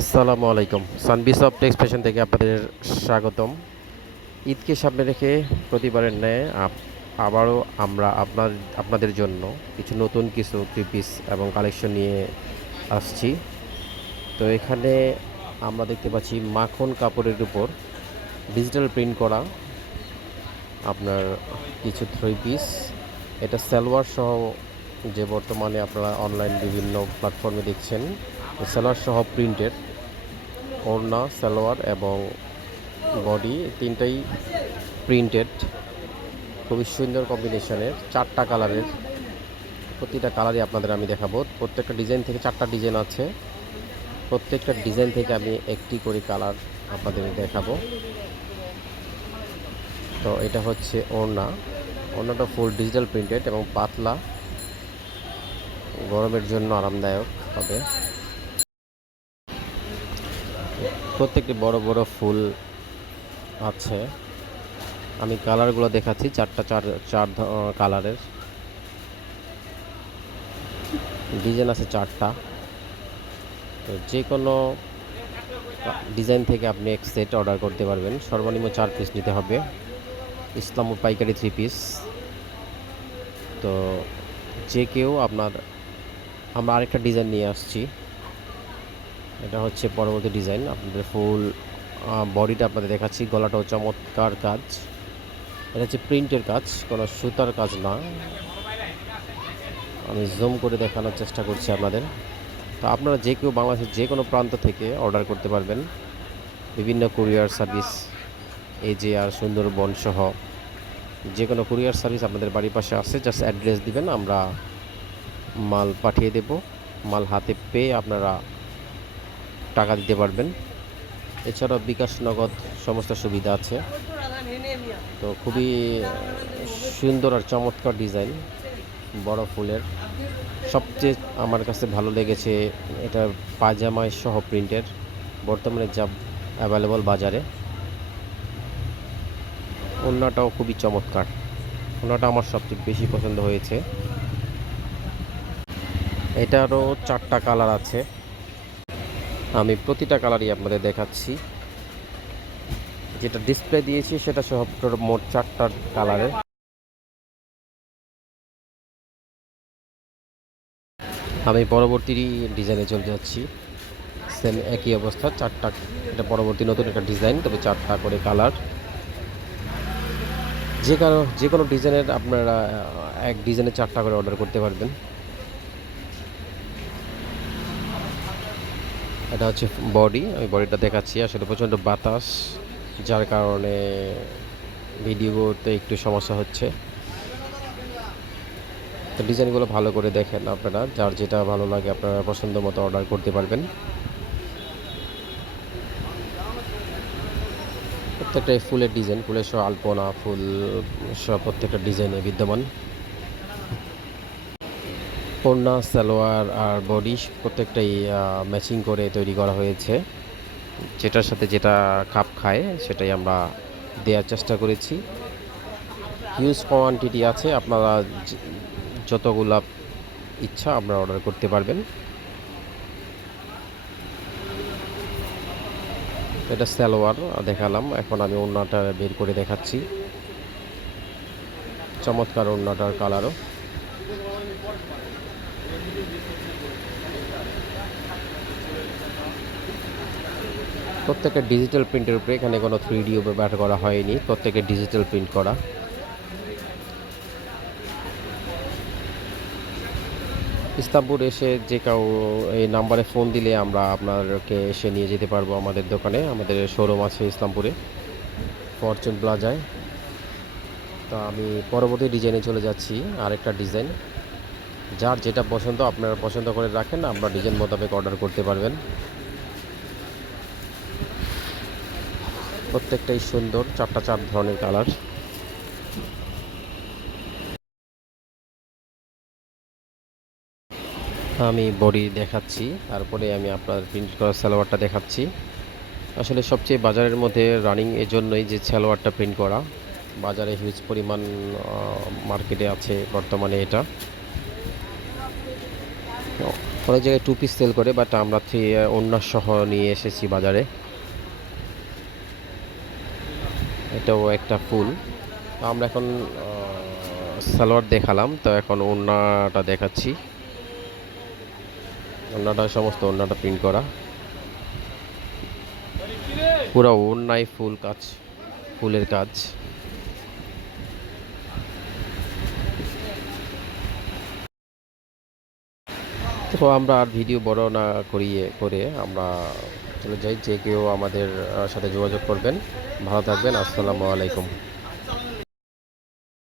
আসসালামু আলাইকুম। সানবিস অফ টেক্সপ্রেশন থেকে আপনাদের স্বাগতম। ঈদকে সামনে রেখে প্রতিবারের ন্যায় আবারও আমরা আপনাদের জন্য কিছু থ্রি পিস এবং কালেকশন নিয়ে আসছি। তো এখানে আমরা দেখতে পাচ্ছি মাখন কাপড়ের উপর ডিজিটাল প্রিন্ট করা আপনার কিছু থ্রি পিস। এটা সালোয়ার সহ, যে বর্তমানে আপনারা অনলাইন বিভিন্ন প্ল্যাটফর্মে দেখছেন, সালোয়ার সহ প্রিন্টের ওড়না, সালোয়ার এবং বডি তিনটাই প্রিন্টেড। খুবই সুন্দর কম্বিনেশনের, চারটা কালারের। প্রতিটা কালারই আপনাদের আমি দেখাবো। প্রত্যেকটা ডিজাইন থেকে চারটা ডিজাইন আছে। প্রত্যেকটা ডিজাইন থেকে আমি একটি করে কালার আপনাদের দেখাবো। তো এটা হচ্ছে ওড়না। ওড়নাটা ফুল ডিজিটাল প্রিন্টেড এবং পাতলা, গরমের জন্য আরামদায়ক হবে। প্রত্যেকটি বড় বড় ফুল আছে। আমি কালারগুলো দেখাচ্ছি, চার কালারের ডিজাইন আছে চারটা। তো যে কোনো ডিজাইন থেকে আপনি এক সেট অর্ডার করতে পারবেন। সর্বনিম্ন 4 পিস নিতে হবে। ইসলামপুর পাইকারি 3 পিস। তো যে কেউ আমরা আরেকটা ডিজাইন নিয়ে আসছি। এটা হচ্ছে পরবর্তী ডিজাইন। আপনাদের ফুল বডিটা আপনাদের দেখাচ্ছি। গলাটাও চমৎকার কাজ। এটা হচ্ছে প্রিন্টের কাজ, কোনো সুতার কাজ না। আমি জুম করে দেখানোর চেষ্টা করছি আপনাদের। তো আপনারা যে কেউ বাংলাদেশের যে কোনো প্রান্ত থেকে অর্ডার করতে পারবেন। বিভিন্ন কুরিয়ার সার্ভিস, AJR, সুন্দরবন সহ যে কোনো কুরিয়ার সার্ভিস আপনাদের বাড়ির পাশে আছে। জাস্ট অ্যাড্রেস দিবেন, আমরা মাল পাঠিয়ে দেব। মাল হাতে পেয়ে আপনারা টাকা দিতে পারবেন। এছাড়াও বিকাশ, নগদ সমস্ত সুবিধা আছে। তো খুবই সুন্দর আর চমৎকার ডিজাইন, বড় ফুলের। সবচেয়ে আমার কাছে ভালো লেগেছে এটা পায়জামায় সহ প্রিন্টের, বর্তমানে যা অ্যাভেলেবল বাজারে। ওড়নাটাও খুবই চমৎকার। ওড়নাটা আমার সবচেয়ে বেশি পছন্দ হয়েছে। এটারও চারটা কালার আছে। আমি প্রতিটা কালারই আপনাদের দেখাচ্ছি। যেটা ডিসপ্লে দিয়েছি সেটা সহ মোট চারটা কালারের। আমি পরবর্তী ডিজাইনে চলে যাচ্ছি। সেম একই অবস্থা, চারটা। এটা পরবর্তী নতুন একটা ডিজাইন, তবে চারটা করে কালার। যে কোনো ডিজাইনের আপনারা এক ডিজাইনে চারটা করে অর্ডার করতে পারবেন। এটা হচ্ছে বডি। আমি বডিটা দেখাচ্ছি। আসলে প্রচণ্ড বাতাস, যার কারণে ভিডিওতে একটু সমস্যা হচ্ছে। তো ডিজাইনগুলো ভালো করে দেখেন আপনারা, যার যেটা ভালো লাগে আপনারা পছন্দ মতো অর্ডার করতে পারবেন। প্রত্যেকটা ফুলের ডিজাইন, ফুলের সহ আলপনা, ফুল সহ প্রত্যেকটা ডিজাইনে বিদ্যমান। ওড়না, সালোয়ার আর বডি প্রত্যেকটাই ম্যাচিং করে তৈরি করা হয়েছে। যেটার সাথে যেটা খাপ খায় সেটাই আমরা দেওয়ার চেষ্টা করেছি। হিউজ কোয়ান্টিটি আছে, আপনারা যতগুলা ইচ্ছা আপনারা অর্ডার করতে পারবেন। এটা সালোয়ার দেখালাম, এখন আমি ওড়নাটা বের করে দেখাচ্ছি। চমৎকার ওড়নাটার কালারও। প্রত্যেকটা ডিজিটাল প্রিন্টের উপরে, এখানে কোনো 3D ব্যবহার করা হয়নি, প্রত্যেকে ডিজিটাল প্রিন্ট করা। ইস্তাম্বুল এসে যে কেউ এই নাম্বারে ফোন দিলে আমরা আপনাদেরকে এসে নিয়ে যেতে পারবো আমাদের দোকানে। আমাদের শোরুম আছে ইসলামপুরে, ফরচুন প্লাজায়। তো আমি পরবর্তী ডিজাইনে চলে যাচ্ছি। আরেকটা ডিজাইন, যার যেটা পছন্দ আপনারা পছন্দ করে রাখেন, আপনারা ডিজাইন মোতাবেক অর্ডার করতে পারবেন। প্রত্যেকটাই সুন্দর, চার ধরনের কালার। আমি বডি দেখাচ্ছি, তারপরে আমি আপনার প্রিন্ট করা সালোয়ারটা দেখাচ্ছি। আসলে সবচেয়ে বাজারের মধ্যে রানিং এজন্যই যে সালোয়ারটা প্রিন্ট করা। বাজারে হিউজ পরিমাণ মার্কেটে আছে বর্তমানে এটা। অনেক জায়গায় টু পিস সেল করে, বাট আমরা ওড়না সহ নিয়ে এসেছি বাজারে। এটাও একটা ফুল। তো আমরা এখন সালোয়ার দেখালাম, তো এখন ওড়নাটা দেখাচ্ছি। ওড়নাটা সমস্ত ওড়নাটা প্রিন্ট করা, পুরো ওড়নায় ফুল কাজ, ফুলের কাজ। তো আমরা আর ভিডিও বড় না করে আমরা চলে যাই। যে কেউ আমাদের সাথে যোগাযোগ করবেন। ভালো থাকবেন। আসসালামু আলাইকুম।